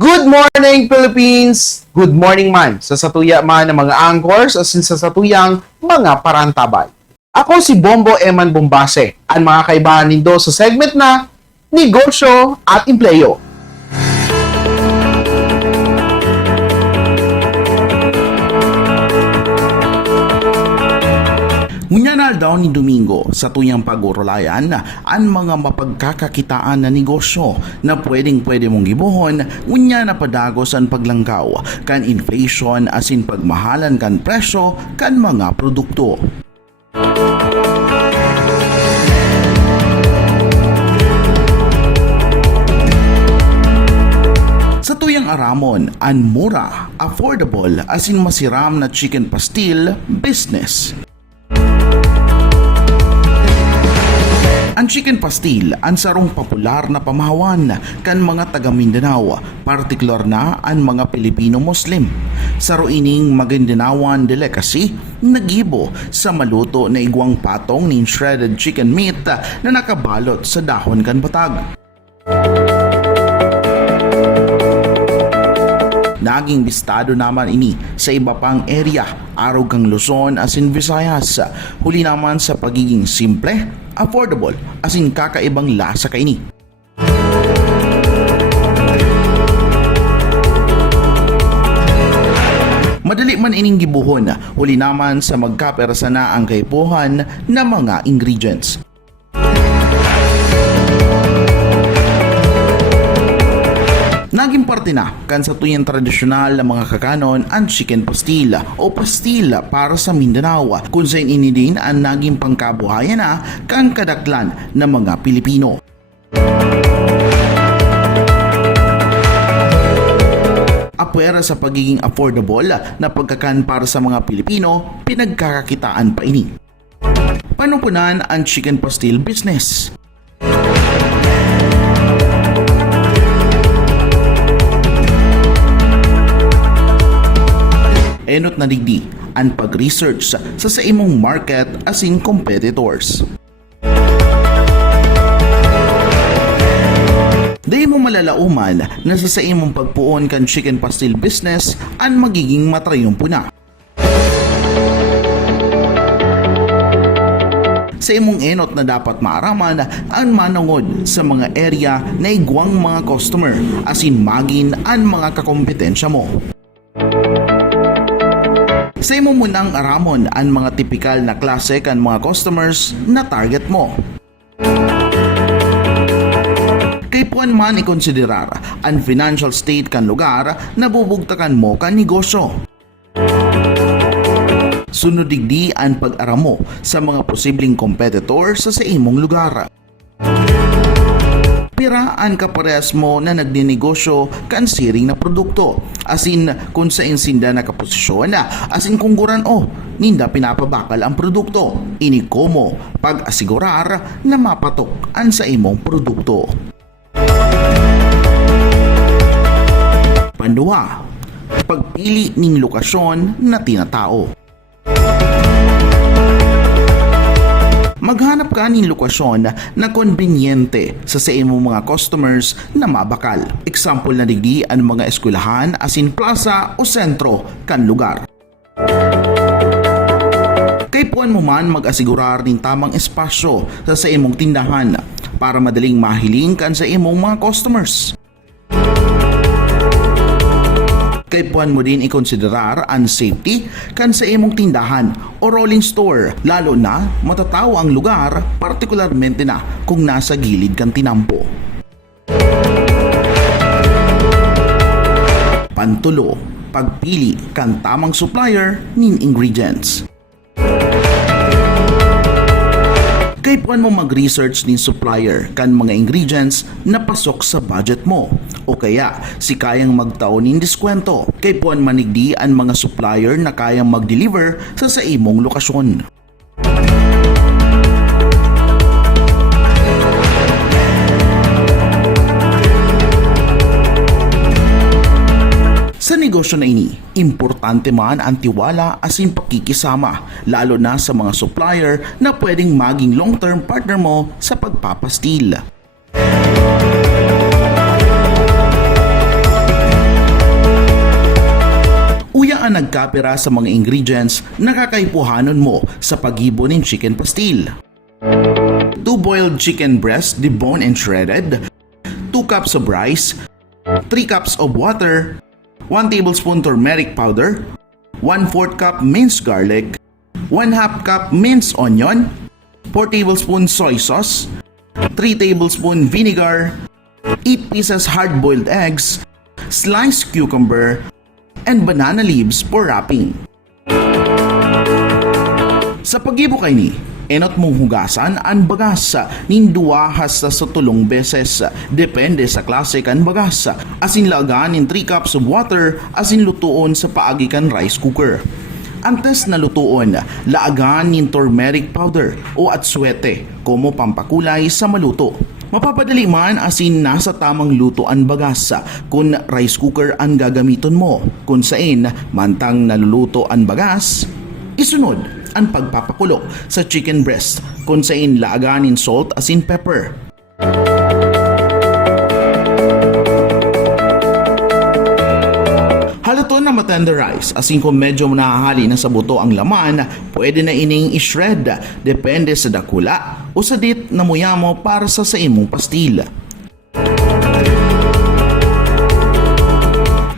Good morning, Philippines! Good morning man sa satuya man ng mga anchors at sa satuyang mga parantabay. Ako si Bombo Eman Bombase, ang mga kaibahan nindo sa segment na Negosyo at Empleyo. Ngunyanal daw ni Domingo sa tuyang pag-urulayan ang mga mapagkakakitaan na negosyo na pwede mong gibuhon ngunya na padagos ang paglangkaw kan inflation asin pagmahalan kan presyo kan mga produkto. Sa tuyang aramon, ang mura, affordable asin masiram na chicken pastil business. Ang chicken pastil ang sarong popular na pamahawan kan mga taga Mindanao, partikular na ang mga Pilipino Muslim. Saro ining Magindanaoan delicacy nagibo sa maluto na igwang patong ning shredded chicken meat na nakabalot sa dahon kan batag. Naging bistado naman ini sa iba pang area, araw kang Luzon asin Visayas. Huli naman sa pagiging simple, affordable asin kakaibang lasa kaini. Madali man ining gibuhon, huli naman sa magkaperasa na ang kaipuhan na mga ingredients. Naging parte na kan sa tuyang tradisyonal na mga kakanon ang chicken pastil o pastil para sa Mindanao kung saan ini din ang naging pangkabuhayan na kan kadaklan ng mga Pilipino. Apwera sa pagiging affordable na pagkakan para sa mga Pilipino, pinagkakakitaan pa ini. Panupunan ang chicken pastil business. Enot na digdi ang pag-research sa imong market asin competitors. Di mo malalauman na sa imong pagpuon kan chicken pastil business ang magiging matrayumpo na. Sa imong enot na dapat maaraman ang manungod sa mga area na igwang mga customer asin magin ang mga kakompetensya mo. Sa imo munang aramon ang mga tipikal na klase kan mga customers na target mo. Kay puan man ikonsiderar ang financial state kan lugar na bubugtakan mo kan negosyo. Sunod digdi ang pag-aramo sa mga posibleng competitors sa imong lugar. Piraan kaparehas mo na nagdinegosyo kan siring na produkto. Asin kung sa insinda nakaposisyon na, asin kung guran ninda pinapabakal ang produkto. Ini komo pag-asigurar na mapatok ang sa imong produkto. Panduwa, pagpili ning lokasyon na tinatao. Maghanap ka ng lokasyon na konbinyente sa imong mga customers na mabakal. Example na digdi ang mga eskwelahan asin plaza o sentro kan lugar. Kay puan mo man mag-asigurar din tamang espasyo sa imong tindahan para madaling mahiling kan sa imong mga customers. Kay puan mo din ikonsiderar ang safety kan sa imong tindahan o rolling store, lalo na matataw ang lugar, partikularmente na kung nasa gilid kan tinampo. Pantulo, pagpili kan tamang supplier ning ingredients. Kay puan mo mag-research ni supplier kan mga ingredients na pasok sa budget mo o kaya si kayang magtaon ning diskwento. Kay puan manigdi ang mga supplier na kayang mag-deliver sa imong lokasyon. Sa negosyo na ini, importante man ang tiwala asin pakikisama, lalo na sa mga supplier na pwedeng maging long-term partner mo sa pagpapastil. na nagkapira sa mga ingredients na kakaipuhanon mo sa paghibo ng chicken pastil. 2 boiled chicken breast deboned and shredded, 2 cups of rice, 3 cups of water, 1 tablespoon turmeric powder, 1/4 cup minced garlic, 1/2 cup minced onion, 4 tablespoons soy sauce, 3 tablespoon vinegar, 8 pieces hard-boiled eggs, sliced cucumber, and banana leaves for wrapping. Sa paghibo kay ni, enot mong hugasan ang bagas nin 2 hasta sa 3 beses, depende sa klase kan bagas. Asin laagan nin 3 cups of water asin lutuon sa paagi kan rice cooker. Antes na lutuon, laagan nin turmeric powder o atsuete como pampakulay sa maluto. Mapapadali man asin nasa tamang luto ang bagas kung rice cooker ang gagamiton mo. Kung sain mantang naluluto ang bagas, isunod ang pagpapakulo sa chicken breast kung sain laaganin salt asin pepper. Halato na matenderize asin kung medyo nahahali na sa buto ang laman, pwede na ining i-shred depende sa dakula o sa dit na muyamo para sa imong pastil.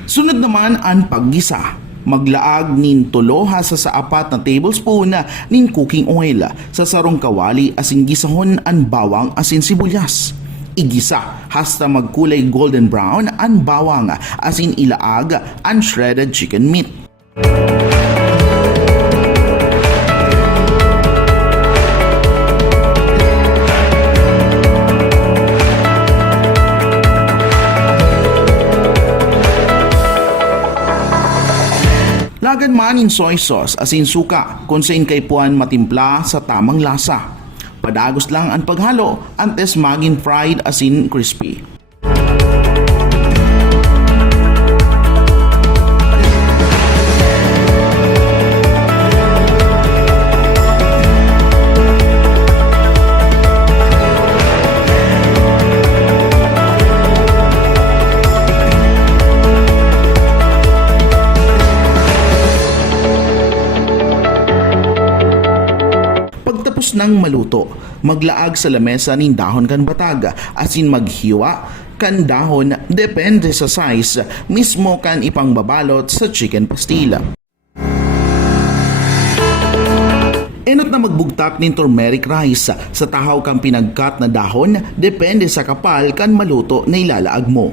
Sunod naman ang paggisa. Maglaag nin 3 hasta sa 4 na tablespoon nin cooking oil sa sarong kawali asin gisahon ang bawang asin sibuyas. Igisa hasta magkulay golden brown ang bawang asin ilaag ang shredded chicken meat. Lagan man in soy sauce asin suka kung saan kay puan matimpla sa tamang lasa. Padagos lang ang paghalo antes maging fried asin crispy. Nang maluto, maglaag sa lamesa nin dahon kan batag asin maghiwa kan dahon depende sa size mismo kan ipangbabalot sa chicken pastila. Enot na magbugtak nin turmeric rice sa tahaw kang pinagkat na dahon depende sa kapal kan maluto na ilalaag mo.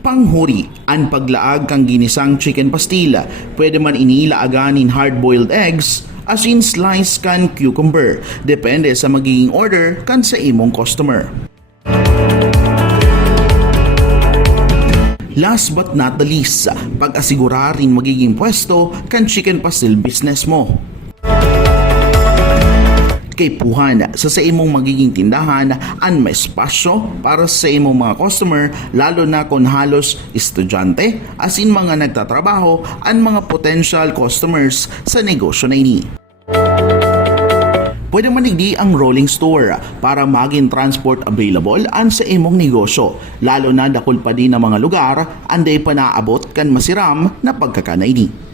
Panghuri, ang paglaag kang ginisang chicken pastila. Pwede man inilaagan in hard-boiled eggs, asin slice kan cucumber. Depende sa magiging order kan sa imong customer. Last but not the least, pag-asigura rin magiging pwesto kan chicken pastil business mo. Kay puhan sa imong magiging tindahan ang may espasyo para sa imong mga customer, lalo na kung halos estudyante asin mga nagtatrabaho ang mga potential customers sa negosyo na ini. Pwede manigdi ang rolling store para maging transport available ang sa imong negosyo, lalo na dakol pa din ng mga lugar anday pa naabot kan masiram na pagkakanaini.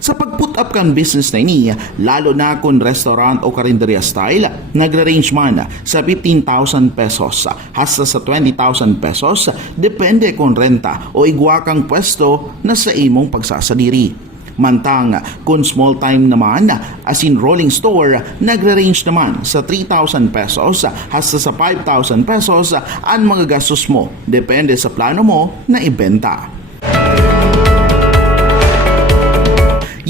Sa pag-put up kan business na ini, lalo na kung restaurant o karinderya style, nagre-range man sa 15,000 pesos hasta sa 20,000 pesos, depende kung renta o igwa kang pwesto na sa imong pagsasadiri. Mantang kung small time naman, as in rolling store, nagre-range naman sa 3,000 pesos hasta sa 5,000 pesos ang mga gastos mo, depende sa plano mo na ibenta.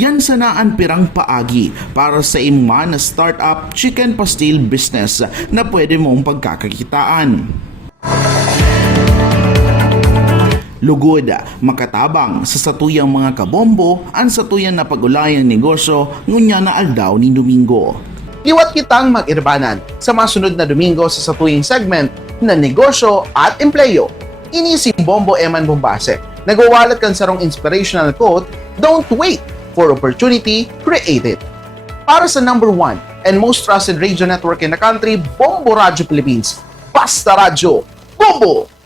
Yan sana ang pirang paagi para sa imong na startup chicken pastil business na pwede mong pagkakakitaan. Lugod, makatabang sa satuyang mga kabombo ang satuyan na pagulayang negosyo ngunya na aldaw ni Domingo. Iwat kitang mag-irbanan sa masunod na Domingo sa satuyang segment na negosyo at empleyo. Ini si Bombo Eman Bombase. Nagwawalat kan sarong inspirational quote, "Don't wait for opportunity, create it." Para sa number 1 and most trusted radio network in the country, Bombo Radio Philippines. Basta Radio, Bombo!